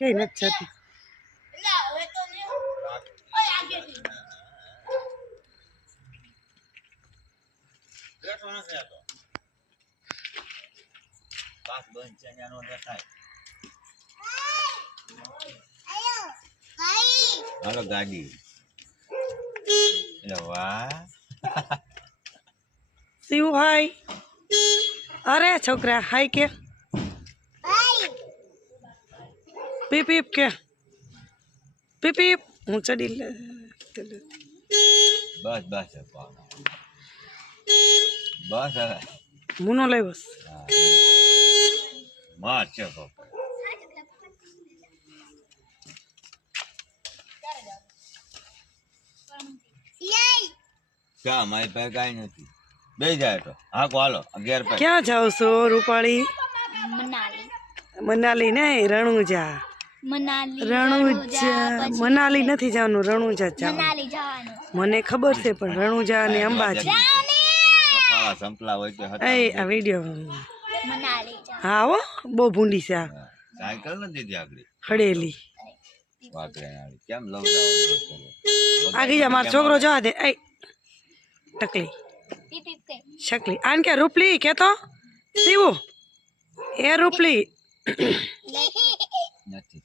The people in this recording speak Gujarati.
કે નથી જતી હાલો ગાડી વાહ શિવ હાય અરે છોકરા હાય કે પીપ પીપ કે પીપ પીપ હું ચડી લે બસ બસ બસ હવે મુનો લઈ બસ માર છે પપ્પા ક્યાં મારી પાસે કાંઈ નથી બે જાય તો હા હાલો 11 પાસે ક્યાં જાવ છો રૂપાળી મનાલી મનાલી નહીં રણુજા મનાલી રણુજા મનાલી નથી જવાનું રણુજા જવાનું મનાલી જવાનું મને ખબર છે પણ રણુજા અને અંબાજી કપાળા સંપલા હોય તો હતા એ આ વિડીયો મનાલી જવાનું હા હો બહુ ભૂંડી છે આ સાયકલ નથી દીધી આગળ હડેલી વાકરે આવી કેમ લવ આગી જા મારો છોકરો જવા દે એ ટકલી પીપ પીપ કે શકલી આન કે રૂપલી કે તો શિવું એ રૂપલી નથી